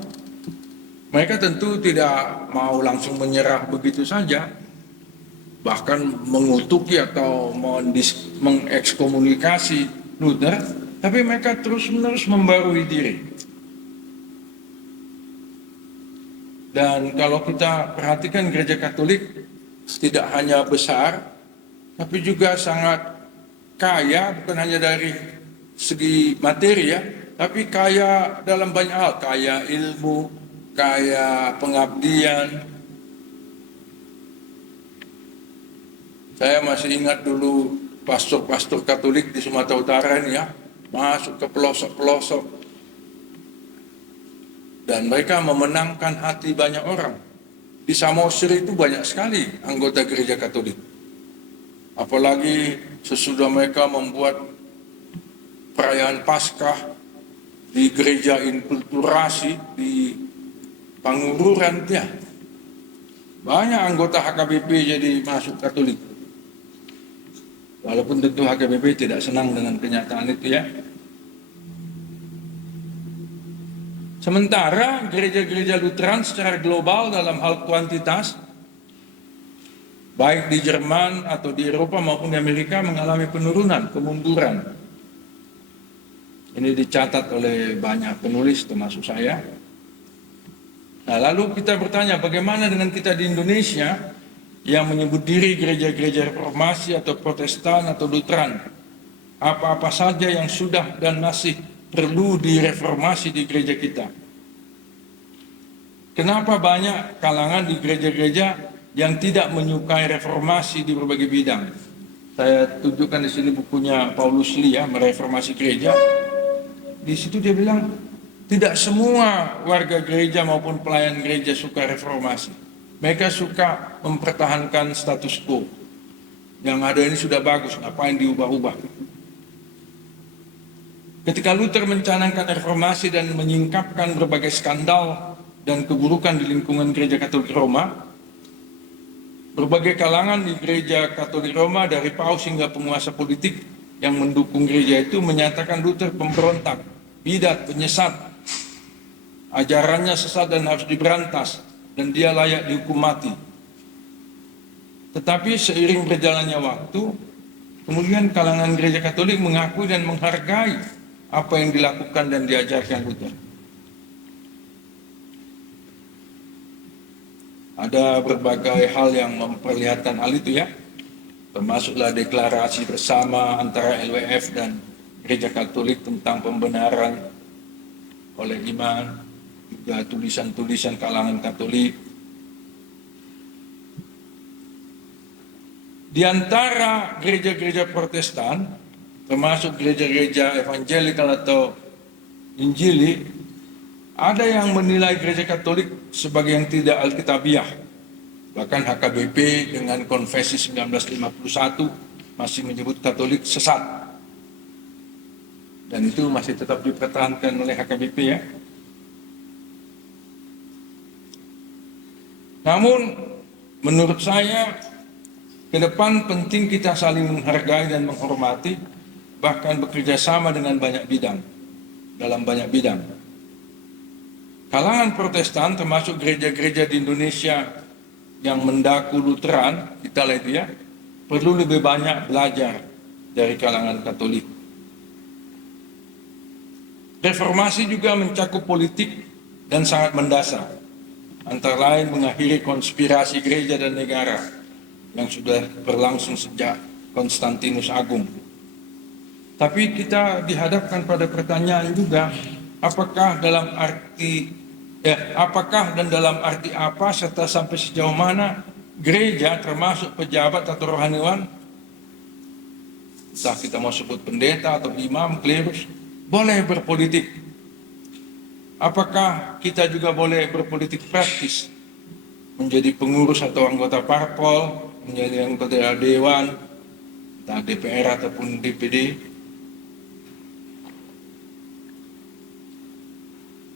mereka tentu tidak mau langsung menyerah begitu saja, bahkan mengutuki atau mengekskomunikasi Luther, tapi mereka terus-menerus membarui diri. Dan kalau kita perhatikan gereja Katolik tidak hanya besar, tapi juga sangat kaya, bukan hanya dari segi materi ya, tapi kaya dalam banyak hal, kaya ilmu, kaya pengabdian. Saya masih ingat dulu pastor-pastor Katolik di Sumatera Utara ini ya, masuk ke pelosok-pelosok, dan mereka memenangkan hati banyak orang. Di Samosir itu banyak sekali anggota gereja Katolik. Apalagi sesudah mereka membuat perayaan Paskah di gereja inkulturasi di Pangururan ya. Banyak anggota HKBP jadi masuk Katolik. Walaupun tentu HKBP tidak senang dengan kenyataan itu ya. Sementara gereja-gereja Lutheran secara global dalam hal kuantitas, baik di Jerman atau di Eropa maupun di Amerika mengalami penurunan, kemunduran. Ini dicatat oleh banyak penulis termasuk saya. Nah, lalu kita bertanya bagaimana dengan kita di Indonesia yang menyebut diri gereja-gereja reformasi atau protestan atau Lutheran. Apa-apa saja yang sudah dan masih perlu direformasi di gereja kita. Kenapa banyak kalangan di gereja-gereja yang tidak menyukai reformasi di berbagai bidang? Saya tunjukkan di sini bukunya Paulus Lee ya, Mereformasi Gereja. Di situ dia bilang, tidak semua warga gereja maupun pelayan gereja suka reformasi. Mereka suka mempertahankan status quo. Yang ada ini sudah bagus, ngapain diubah-ubah? Ketika Luther mencanangkan reformasi dan menyingkapkan berbagai skandal dan keburukan di lingkungan gereja Katolik Roma, berbagai kalangan di gereja Katolik Roma dari paus hingga penguasa politik yang mendukung gereja itu menyatakan Luther pemberontak, bidat, penyesat, ajarannya sesat dan harus diberantas, dan dia layak dihukum mati. Tetapi seiring berjalannya waktu, kemudian kalangan gereja Katolik mengakui dan menghargai apa yang dilakukan dan diajarkan Luther. Ada berbagai hal yang memperlihatkan hal itu ya, termasuklah deklarasi bersama antara LWF dan gereja Katolik tentang pembenaran oleh iman, juga tulisan-tulisan kalangan Katolik. Di antara gereja-gereja Protestan, termasuk gereja-gereja evangelikal atau Injili, ada yang menilai gereja Katolik sebagai yang tidak alkitabiah. Bahkan HKBP dengan konfesi 1951 masih menyebut Katolik sesat. Dan itu masih tetap dipertahankan oleh HKBP ya. Namun menurut saya ke depan penting kita saling menghargai dan menghormati, bahkan bekerja sama dengan banyak bidang, dalam banyak bidang. Kalangan Protestan termasuk gereja-gereja di Indonesia yang mendaku Lutheran, kita lihat ya, perlu lebih banyak belajar dari kalangan Katolik. Reformasi juga mencakup politik dan sangat mendasar, antara lain mengakhiri konspirasi gereja dan negara yang sudah berlangsung sejak Konstantinus Agung. Tapi kita dihadapkan pada pertanyaan juga, apakah dan dalam arti apa serta sampai sejauh mana gereja termasuk pejabat atau rohaniwan, entah kita mau sebut pendeta atau imam, klerus, boleh berpolitik. Apakah kita juga boleh berpolitik praktis, menjadi pengurus atau anggota parpol, menjadi anggota dewan, entah DPR ataupun DPD?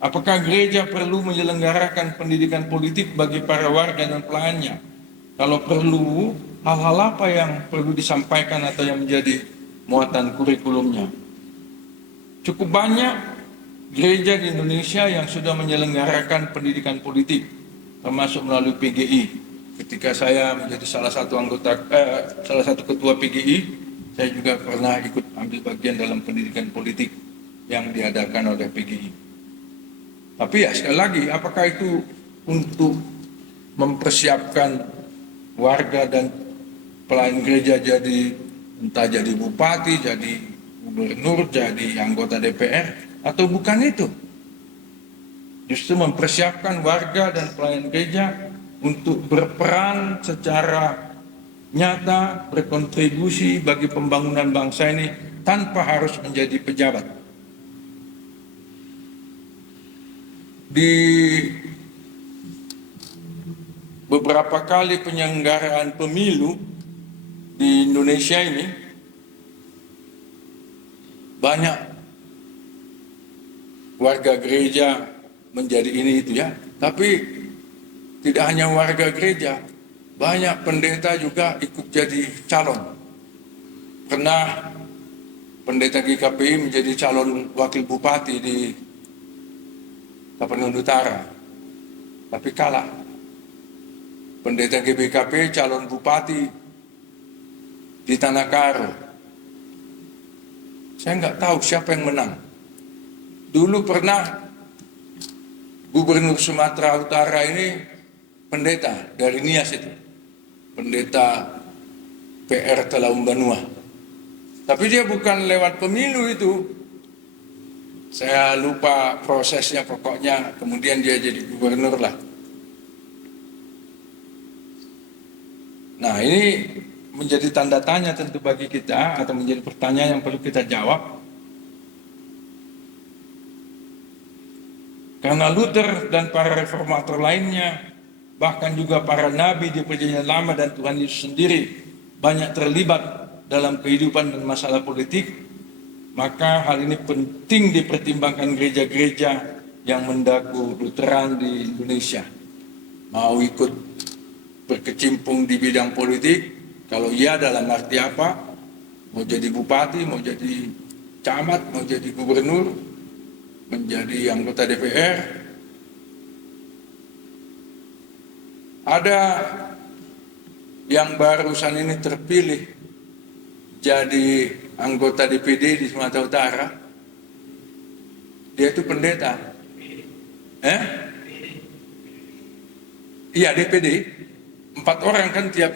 Apakah gereja perlu menyelenggarakan pendidikan politik bagi para warga dan pelayannya? Kalau perlu, hal-hal apa yang perlu disampaikan atau yang menjadi muatan kurikulumnya? Cukup banyak gereja di Indonesia yang sudah menyelenggarakan pendidikan politik, termasuk melalui PGI. Ketika saya menjadi salah satu ketua PGI, saya juga pernah ikut ambil bagian dalam pendidikan politik yang diadakan oleh PGI. Tapi ya sekali lagi, apakah itu untuk mempersiapkan warga dan pelayan gereja jadi entah jadi bupati, jadi gubernur, jadi anggota DPR, atau bukan itu? Justru mempersiapkan warga dan pelayan gereja untuk berperan secara nyata, berkontribusi bagi pembangunan bangsa ini tanpa harus menjadi pejabat. Di beberapa kali penyelenggaraan pemilu di Indonesia ini, banyak warga gereja menjadi ini itu ya, tapi tidak hanya warga gereja, banyak pendeta juga ikut jadi calon. Pernah pendeta GKPI menjadi calon wakil bupati di Tapanuli Utara, tapi kalah. Pendeta GBKP calon bupati di Tanah Karo. Saya nggak tahu siapa yang menang. Dulu pernah Gubernur Sumatera Utara ini pendeta dari Nias itu, pendeta PR Talaum Banua. Tapi dia bukan lewat pemilu itu. Saya lupa prosesnya, pokoknya kemudian dia jadi gubernur lah. Nah, ini menjadi tanda tanya tentu bagi kita, atau menjadi pertanyaan yang perlu kita jawab. Karena Luther dan para reformator lainnya, bahkan juga para nabi di Perjanjian Lama dan Tuhan Yesus sendiri banyak terlibat dalam kehidupan dan masalah politik, maka hal ini penting dipertimbangkan gereja-gereja yang mendaku Lutheran di Indonesia. Mau ikut berkecimpung di bidang politik, kalau iya dalam arti apa? Mau jadi bupati, mau jadi camat, mau jadi gubernur, menjadi anggota DPR. Ada yang barusan ini terpilih jadi anggota DPD di Sumatera Utara. Dia itu pendeta. Iya, DPD. 4 orang kan tiap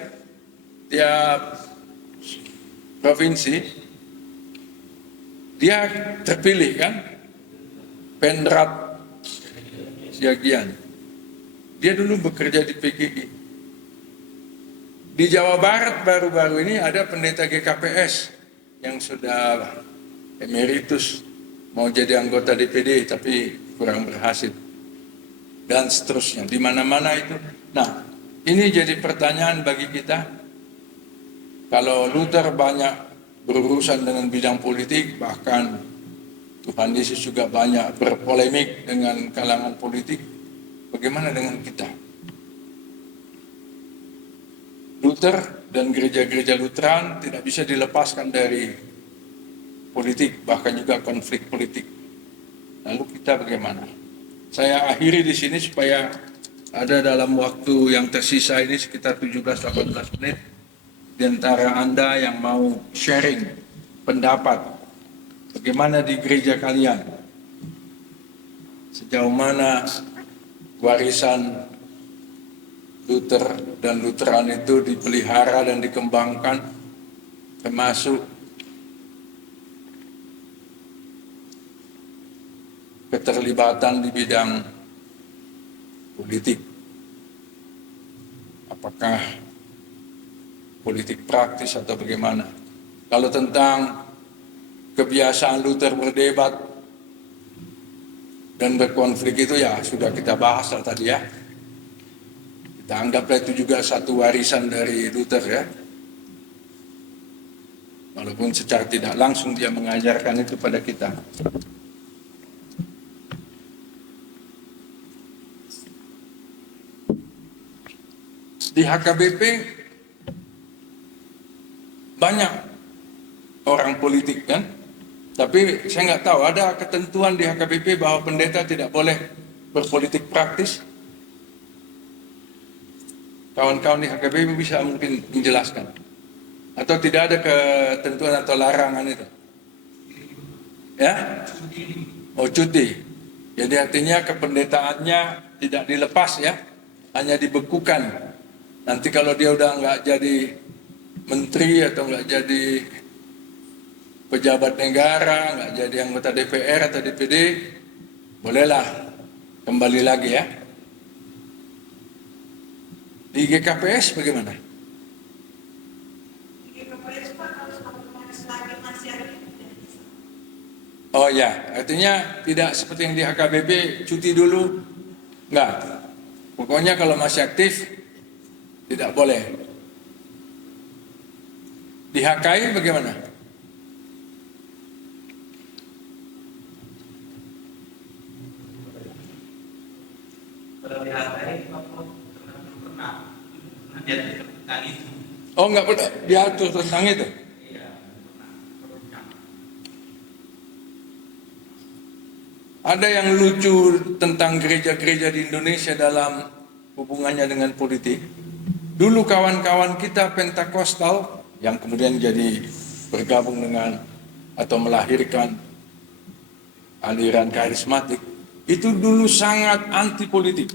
provinsi. Dia terpilih kan? Pendrat Siagian. Dia dulu bekerja di PGI. Di Jawa Barat baru-baru ini ada pendeta GKPS yang sudah emeritus, mau jadi anggota DPD tapi kurang berhasil, dan seterusnya di mana-mana itu. Nah, ini jadi pertanyaan bagi kita. Kalau Luther banyak berurusan dengan bidang politik, bahkan Tuhan Yesus juga banyak berpolemik dengan kalangan politik, bagaimana dengan kita? Luther dan gereja-gereja Lutheran tidak bisa dilepaskan dari politik, bahkan juga konflik politik. Lalu kita bagaimana? Saya akhiri di sini supaya ada dalam waktu yang tersisa ini sekitar 17-18 menit di antara Anda yang mau sharing pendapat bagaimana di gereja kalian, sejauh mana warisan Luther dan Lutheran itu dipelihara dan dikembangkan, termasuk keterlibatan di bidang politik. Apakah politik praktis atau bagaimana? Kalau tentang kebiasaan Luther berdebat dan berkonflik itu ya sudah kita bahas tadi ya. Kita anggaplah itu juga satu warisan dari Luther ya. Walaupun secara tidak langsung dia mengajarkan itu pada kita. Di HKBP banyak orang politik kan, tapi saya nggak tahu ada ketentuan di HKBP bahwa pendeta tidak boleh berpolitik praktis. Kawan-kawan di HKBP bisa mungkin menjelaskan, atau tidak ada ketentuan atau larangan itu? Ya? Oh, cuti. Jadi artinya kependetaannya tidak dilepas ya, hanya dibekukan. Nanti kalau dia udah nggak jadi menteri atau nggak jadi pejabat negara, nggak jadi anggota DPR atau DPD, bolehlah kembali lagi ya. Di GKPS bagaimana? Oh ya, artinya tidak seperti yang di HKBP cuti dulu, nggak. Pokoknya kalau masih aktif tidak boleh. Di HKI bagaimana? Oh, nggak pernah diatur tentang itu. Ada yang lucu tentang gereja-gereja di Indonesia dalam hubungannya dengan politik. Dulu kawan-kawan kita Pentakosta yang kemudian jadi bergabung dengan atau melahirkan aliran karismatik, itu dulu sangat anti politik.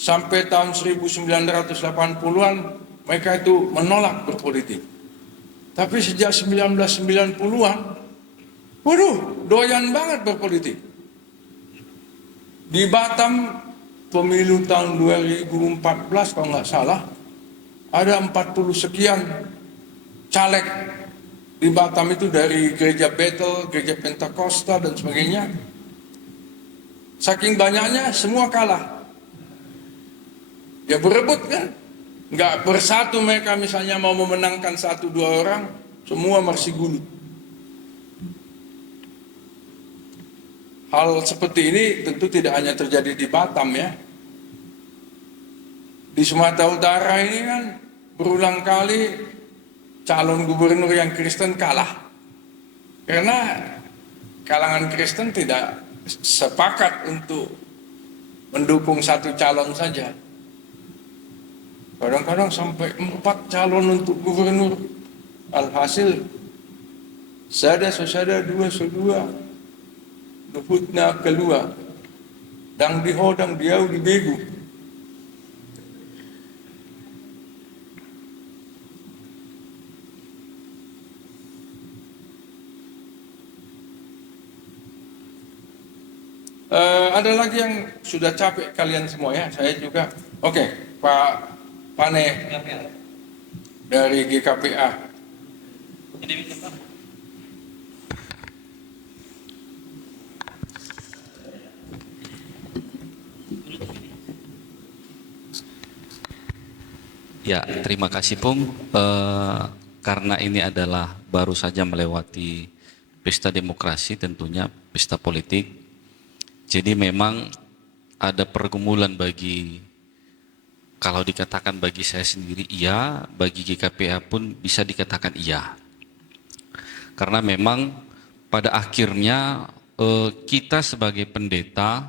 Sampai tahun 1980-an mereka itu menolak berpolitik. Tapi sejak 1990-an, waduh, doyan banget berpolitik. Di Batam pemilu tahun 2014 kalau nggak salah, ada 40 sekian caleg di Batam itu dari gereja Bethel, gereja Pentakosta dan sebagainya. Saking banyaknya semua kalah. Ya berebut kan, nggak bersatu mereka misalnya mau memenangkan 1-2 orang, semua masih gulut. Hal seperti ini tentu tidak hanya terjadi di Batam ya. Di Sumatera Utara ini kan berulang kali calon gubernur yang Kristen kalah. Karena kalangan Kristen tidak sepakat untuk mendukung satu calon saja. Kadang-kadang sampai 4 calon untuk gubernur. Alhasil, sada dua, nuhutna keluar. Dang dihodang diau dibegu. Ada lagi yang sudah capek kalian semua ya, saya juga. Oke, Pak Pane dari GKPA. Ya, terima kasih Pung. Karena ini adalah baru saja melewati pesta demokrasi, tentunya pesta politik. Jadi memang ada pergumulan bagi, kalau dikatakan bagi saya sendiri iya, bagi GKPA pun bisa dikatakan iya. Karena memang pada akhirnya kita sebagai pendeta,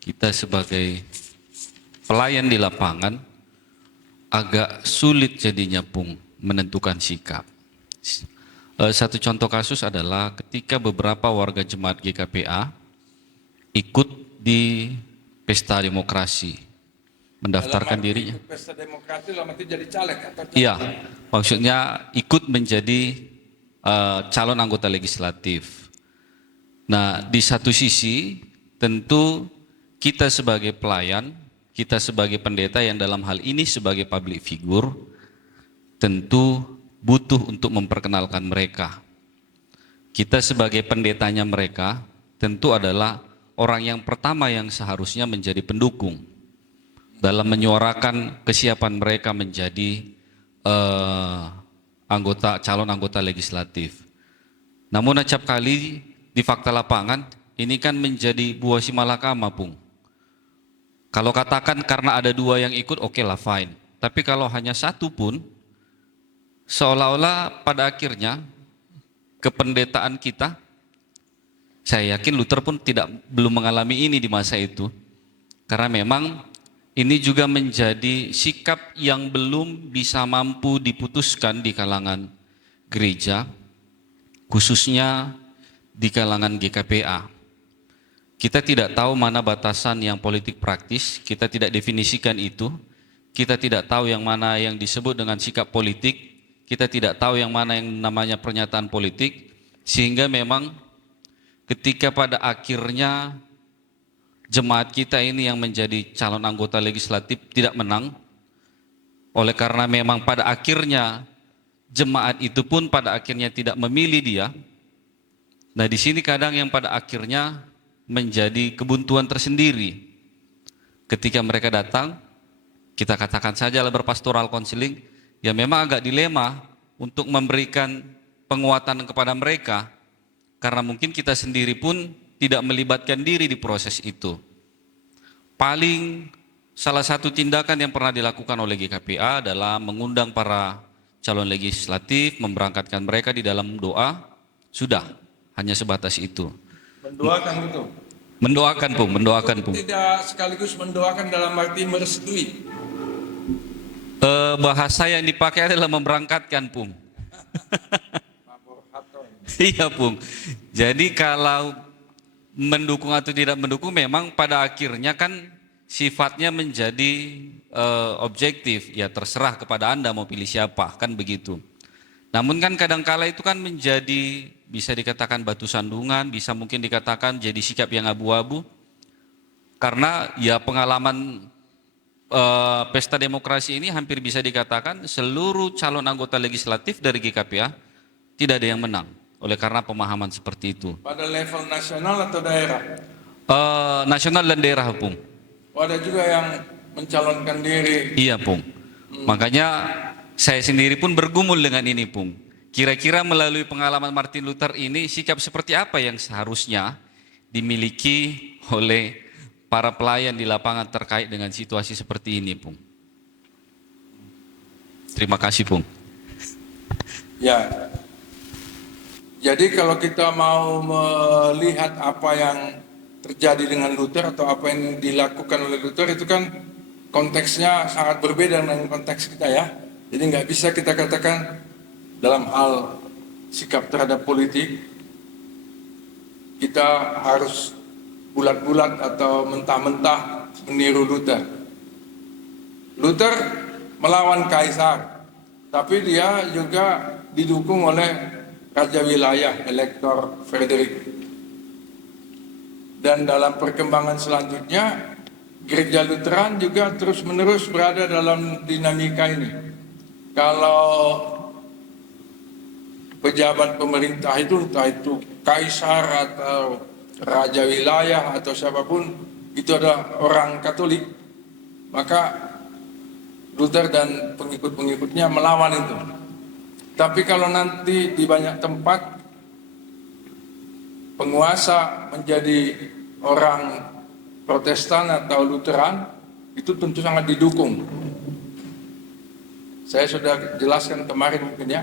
kita sebagai pelayan di lapangan, agak sulit jadinya Pung menentukan sikap. Satu contoh kasus adalah ketika beberapa warga jemaat GKPA ikut di pesta demokrasi, mendaftarkan dirinya. Pesta demokrasi lama itu jadi caleg atau Iya, maksudnya ikut menjadi calon anggota legislatif. Nah, di satu sisi tentu kita sebagai pelayan, kita sebagai pendeta yang dalam hal ini sebagai public figure, tentu butuh untuk memperkenalkan mereka. Kita sebagai pendetanya mereka tentu adalah orang yang pertama yang seharusnya menjadi pendukung dalam menyuarakan kesiapan mereka menjadi calon anggota legislatif. Namun acap kali di fakta lapangan ini kan menjadi buah si malakama Pung. Kalau katakan karena ada 2 yang ikut, oke lah fine. Tapi kalau hanya 1 pun, seolah-olah pada akhirnya kependetaan kita, saya yakin Luther pun belum mengalami ini di masa itu. Karena memang ini juga menjadi sikap yang belum bisa mampu diputuskan di kalangan gereja, khususnya di kalangan GKPA. Kita tidak tahu mana batasan yang politik praktis, kita tidak definisikan itu, kita tidak tahu yang mana yang disebut dengan sikap politik, kita tidak tahu yang mana yang namanya pernyataan politik, sehingga memang ketika pada akhirnya jemaat kita ini yang menjadi calon anggota legislatif tidak menang, oleh karena memang pada akhirnya jemaat itu pun pada akhirnya tidak memilih dia. Nah, di sini kadang yang pada akhirnya menjadi kebuntuan tersendiri. Ketika mereka datang, kita katakan sajalah berpastoral counseling, ya memang agak dilema untuk memberikan penguatan kepada mereka, karena mungkin kita sendiri pun tidak melibatkan diri di proses itu. Paling salah satu tindakan yang pernah dilakukan oleh GKPA adalah mengundang para calon legislatif, memberangkatkan mereka di dalam doa, sudah, hanya sebatas itu. Mendoakan itu. Mendoakan, Pung. Tidak sekaligus mendoakan dalam arti merestui. Bahasa yang dipakai adalah memberangkatkan, Pung. Iya, Pung. Jadi kalau mendukung atau tidak mendukung memang pada akhirnya kan sifatnya menjadi objektif, ya terserah kepada Anda mau pilih siapa, kan begitu. Namun kan kadangkala itu kan menjadi, bisa dikatakan batu sandungan, bisa mungkin dikatakan jadi sikap yang abu-abu, karena ya pengalaman pesta demokrasi ini hampir bisa dikatakan seluruh calon anggota legislatif dari GKPA tidak ada yang menang, oleh karena pemahaman seperti itu. Pada level nasional atau daerah? Nasional dan daerah, Pung. Ada juga yang mencalonkan diri. Iya, Pung. Makanya saya sendiri pun bergumul dengan ini, Pung. Kira-kira melalui pengalaman Martin Luther ini, sikap seperti apa yang seharusnya dimiliki oleh para pelayan di lapangan terkait dengan situasi seperti ini, Pung? Terima kasih, Pung. Ya, jadi kalau kita mau melihat apa yang terjadi dengan Luther atau apa yang dilakukan oleh Luther, itu kan konteksnya sangat berbeda dengan konteks kita ya. Jadi nggak bisa kita katakan dalam hal sikap terhadap politik kita harus bulat-bulat atau mentah-mentah meniru Luther. Luther melawan kaisar, tapi dia juga didukung oleh raja wilayah, Elektor Frederick. Dan dalam perkembangan selanjutnya, gereja Lutheran juga terus-menerus berada dalam dinamika ini. Kalau pejabat pemerintah itu, entah itu kaisar atau raja wilayah atau siapapun, itu adalah orang Katolik, maka Luther dan pengikut-pengikutnya melawan itu. Tapi kalau nanti di banyak tempat penguasa menjadi orang Protestan atau Lutheran, itu tentu sangat didukung. Saya sudah jelaskan kemarin mungkin ya.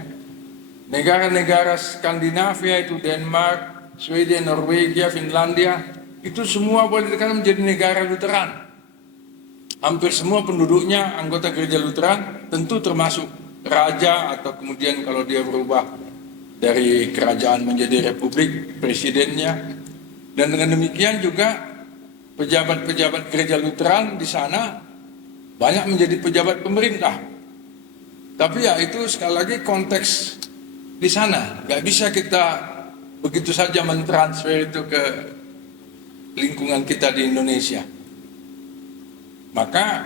Negara-negara Skandinavia itu Denmark, Sweden, Norwegia, Finlandia, itu semua boleh dikatakan menjadi negara Lutheran. Hampir semua penduduknya anggota gereja Lutheran, tentu termasuk raja atau kemudian kalau dia berubah dari kerajaan menjadi republik, presidennya. Dan dengan demikian juga pejabat-pejabat gereja Lutheran di sana banyak menjadi pejabat pemerintah. Tapi ya itu sekali lagi konteks di sana, nggak bisa kita begitu saja mentransfer itu ke lingkungan kita di Indonesia. Maka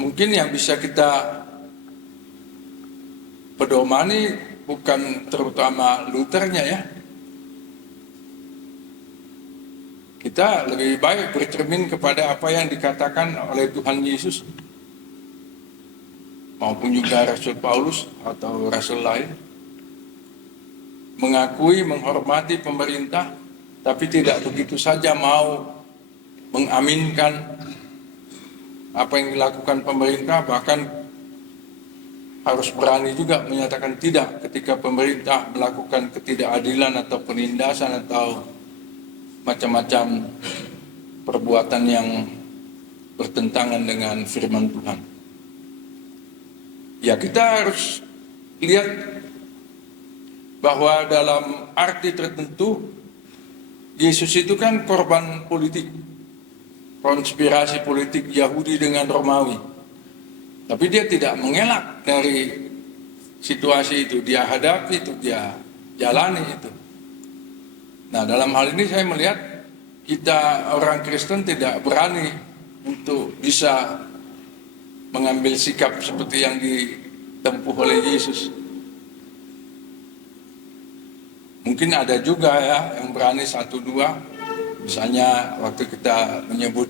mungkin yang bisa kita pedomani bukan terutama Luthernya ya. Kita lebih baik bercermin kepada apa yang dikatakan oleh Tuhan Yesus maupun juga Rasul Paulus atau Rasul lain. Mengakui, menghormati pemerintah, tapi tidak begitu saja mau mengaminkan apa yang dilakukan pemerintah, bahkan harus berani juga menyatakan tidak ketika pemerintah melakukan ketidakadilan atau penindasan atau macam-macam perbuatan yang bertentangan dengan firman Tuhan. Ya, kita harus lihat bahwa dalam arti tertentu Yesus itu kan korban politik, konspirasi politik Yahudi dengan Romawi. Tapi dia tidak mengelak dari situasi itu, dia hadapi itu, dia jalani itu. Nah, dalam hal ini saya melihat kita orang Kristen tidak berani untuk bisa mengambil sikap seperti yang ditempuh oleh Yesus. Mungkin ada juga ya yang berani satu dua, misalnya waktu kita menyebut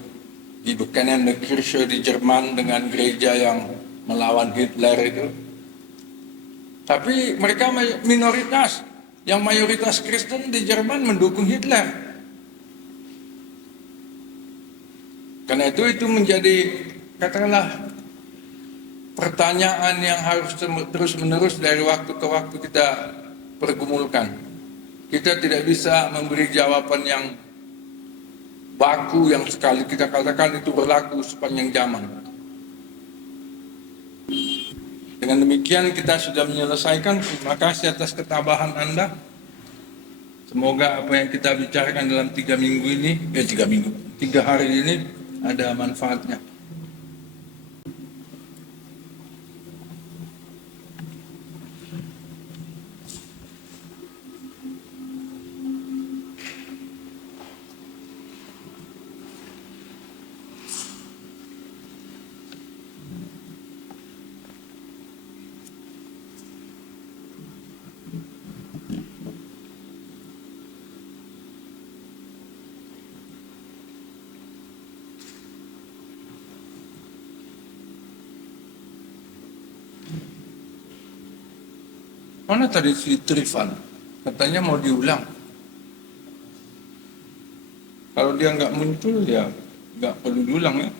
di Bekennende Kirche di Jerman dengan gereja yang melawan Hitler itu. Tapi mereka minoritas, yang mayoritas Kristen di Jerman mendukung Hitler. Karena itu menjadi, katakanlah, pertanyaan yang harus terus-menerus dari waktu ke waktu kita pergumulkan. Kita tidak bisa memberi jawaban yang baku yang sekali kita katakan itu berlaku sepanjang zaman. Dengan demikian kita sudah menyelesaikan. Terima kasih atas ketabahan Anda. Semoga apa yang kita bicarakan dalam 3 hari ini ada manfaatnya. Mana tadi si Trifan? Katanya mau diulang. Kalau dia nggak muncul ya nggak perlu diulang ya.